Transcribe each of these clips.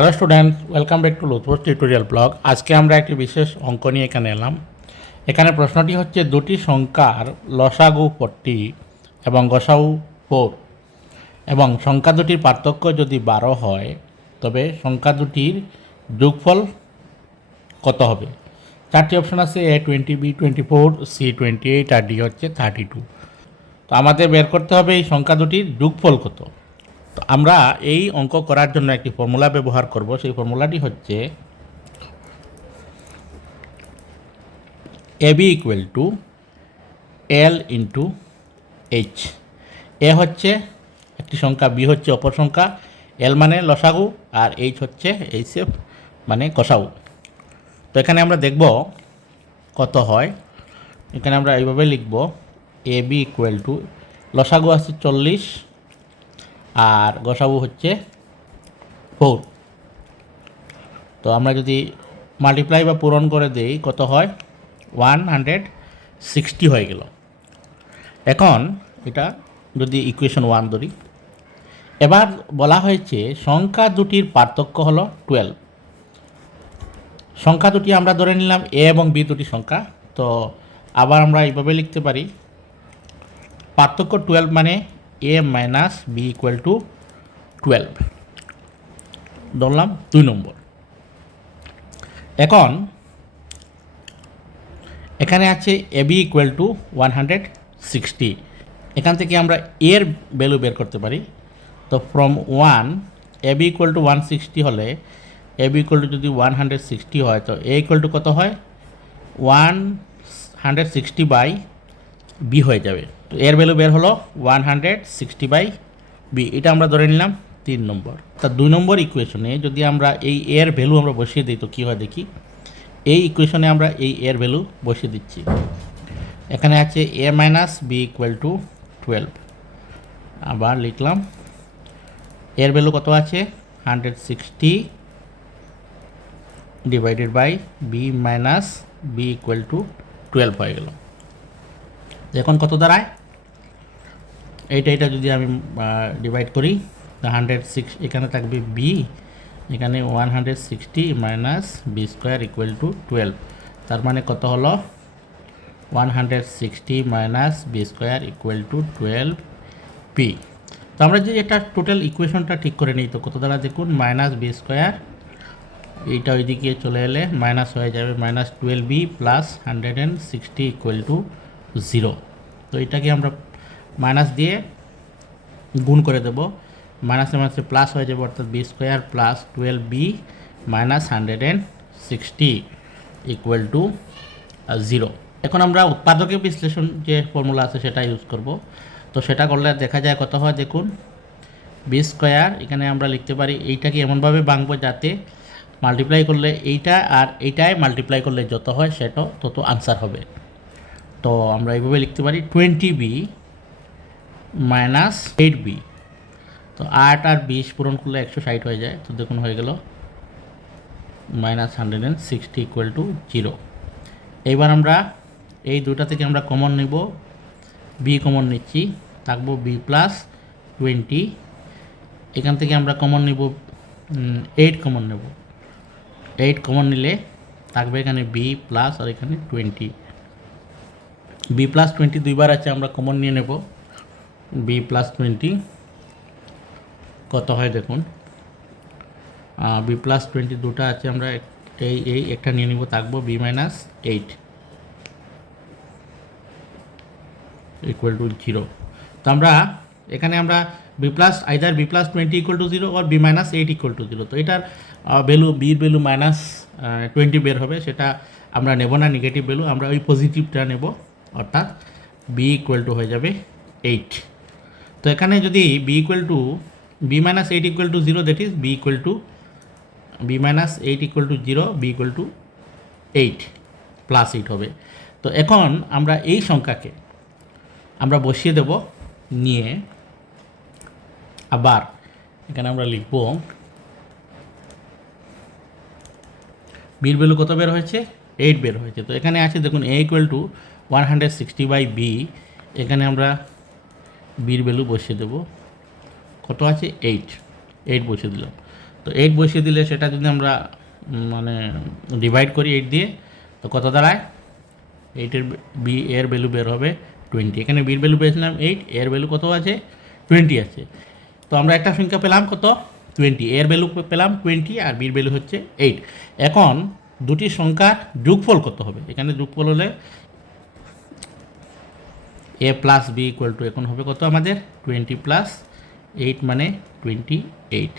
Hello students welcome back to লুথবোস tutorial blog আজকে আমরা একটি বিশেষ অঙ্ক নিয়ে এখানে এলাম। এখানে প্রশ্নটি হচ্ছে, দুটি সংখ্যার লসাগু ফোরটি এবং গসাউ ফোর এবং সংখ্যা দুটির পার্থক্য যদি বারো হয়, তবে সংখ্যা দুটির যোগফল কত হবে? চারটি অপশন আছে A twenty B twenty four C twenty eight R D হচ্ছে থার্টি টু তো আমাদের বের করতে হবে এই সংখ্যা দুটির যোগফল কত। তো আমরা এই অঙ্ক করার জন্য একটি ফর্মুলা ব্যবহার করব। সেই ফর্মুলাটি হচ্ছে A B equal to L into H. A হচ্ছে একটি সংখ্যা, বি হচ্ছে অপর সংখ্যা, এল মানে লসাগু আর এইচ হচ্ছে এইচ এফ মানে কষাউ তো এখানে আমরা দেখব কত হয়। এখানে আমরা এইভাবে লিখব এ বি ইকুয়াল টু, লসাগু আছে চল্লিশ আর গসাবু হচ্ছে ফোর। তো আমরা যদি মাল্টিপ্লাই বা পূরণ করে দেই, কত হয়? ওয়ান হান্ড্রেড সিক্সটি হয়ে গেল। এখন এটা যদি ইকুয়েশন ওয়ান ধরি, এবার বলা হয়েছে সংখ্যা দুটির পার্থক্য হলো টুয়েলভ সংখ্যা দুটি আমরা ধরে নিলাম এ এবং বি দুটি সংখ্যা, তো আবার আমরা এইভাবে লিখতে পারি। পার্থক্য টুয়েলভ মানে A minus B equal to twelve ধরলাম দুই নম্বর। এখন এখানে আছে A B equal to one hundred sixty এখান থেকে আমরা এর ভ্যালু বের করতে পারি। তো from one A B equal to one sixty হলে এ বি ইকুয়াল টু যদি ওয়ান হান্ড্রেড সিক্সটি হয়, তো এ ইকুয়াল টু কত হয়? One hundred sixty by B হয়ে যাবে। তো এর ভ্যালু বের হলো one hundred sixty by B এটা আমরা ধরে নিলাম তিন নম্বর। তা দুই নম্বর ইকুয়েশনে যদি আমরা এই এর ভ্যালু আমরা বসিয়ে দিই, তো কী হয় দেখি? এই ইকুয়েশনে আমরা এই এর ভ্যালু বসিয়ে দিচ্ছি। এখানে আছে A minus B equal to twelve আবার লিখলাম, এর ভ্যালু কত আছে? Hundred sixty divided by B minus B equal to twelve হয়ে গেল। এখন কত দাঁড়ায়? এইটা এটা যদি আমি ডিভাইড করি হান্ড্রেড সিক্স এখানে থাকবে বি এখানে one hundred sixty minus B square equal to twelve তার মানে কত হলো? One hundred sixty minus B square equal to twelve P তো আমরা যে এটা টোটাল ইকুয়েশনটা ঠিক করে নিই, তো কত দ্বারা দেখুন? মাইনাস বি স্কোয়ার এইটা ওইদিকে চলে এলে মাইনাস হয়ে যাবে minus twelve B plus hundred and sixty equal to zero. তো এটাকে আমরা মাইনাস দিয়ে গুণ করে দেবো। মাইনাসে মাইনাসে প্লাস হয়ে যাবে, অর্থাৎ B square plus twelve B minus hundred and sixty equal to zero এখন আমরা উৎপাদকের বিশ্লেষণ যে ফর্মুলা আছে সেটা ইউজ করব। তো সেটা করলে দেখা যায় কত হয় দেখুন বি স্কোয়ার এখানে আমরা লিখতে পারি এইটাকে এমনভাবে ভাঙবো যাতে মাল্টিপ্লাই করলে এইটা আর এইটাই মাল্টিপ্লাই করলে যত হয় সেটা তত আনসার হবে। তো আমরা এইভাবে লিখতে পারি twenty B minus eight B তো আট আর বিশ পূরণ করলে একশো ষাট হয়ে যায়। তো দেখুন হয়ে গেল minus hundred and sixty equal to zero এইবার আমরা এই দুটা থেকে আমরা কমন নেব। বি কমন নিচ্ছি। থাকব বি প্লাস টোয়েন্টি এখান থেকে আমরা কমন নেব এইট কমন নেব। এইট কমন নিলে থাকবে এখানে বি প্লাস আর এখানে টোয়েন্টি বি প্লাস টোয়েন্টি দুইবার আছে, আমরা কমন নিয়ে নেব। বি প্লাস টোয়েন্টি কত হয় দেখুন। বি প্লাস টোয়েন্টি দুটো আছে, আমরা এই এই, একটা নিয়ে নিব, থাকব B minus eight equal to zero তো আমরা এখানে আমরা B plus either B plus twenty equal to zero R B minus eight equal to zero তো এটার ভ্যালু বির ভ্যালু মাইনাস টোয়েন্টি বের হবে, সেটা আমরা নেব না নেগেটিভ ভ্যালু আমরা ওই পজিটিভটা নেব। অর্থাৎ বি ইকুয়াল টু হয়ে যাবে এইট তো এখানে যদি B equal to B minus eight equal to zero that is B equal to B minus eight equal to zero B equal to eight plus eight হবে। তো এখন আমরা এই সংখ্যাকে আমরা বসিয়ে দেব নিয়ে। আবার এখানে আমরা লিখব বির ভ্যালু কত বের হয়েছে? এইট বের হয়েছে। তো এখানে আছে দেখুন A equal to one hundred sixty by B এখানে আমরা বির ভ্যালু বসিয়ে দেব। কত আছে? এইট এইট বসিয়ে দিলাম। তো এইট বসিয়ে দিলে সেটা যদি আমরা মানে ডিভাইড করি এইট দিয়ে, তো কত দাঁড়ায়? এইটের বি এর ভ্যালু বের হবে টোয়েন্টি এখানে বির ভ্যালু পেয়েছিলাম এইট এর ভ্যালু কত আছে? টোয়েন্টি আছে। তো আমরা একটা সংখ্যা পেলাম কত? টোয়েন্টি এর ভ্যালু পেলাম টোয়েন্টি আর বির ভ্যালু হচ্ছে এইট এখন দুটি সংখ্যার যোগফল কত হবে। এখানে যোগফল হলে A plus B equal to এখন হবে কত আমাদের? টোয়েন্টি প্লাস এইট মানে টোয়েন্টি এইট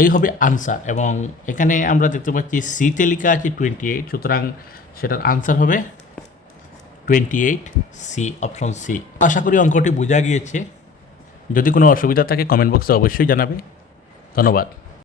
এই হবে আনসার এবং এখানে আমরা দেখতে পাচ্ছি সিতে লেখা আছে টোয়েন্টি এইট সুতরাং সেটার আনসার হবে twenty eight C option C আশা করি অঙ্কটি বোঝা গিয়েছে। যদি কোনো অসুবিধা থাকে কমেন্ট বক্সে অবশ্যই জানাবে। ধন্যবাদ।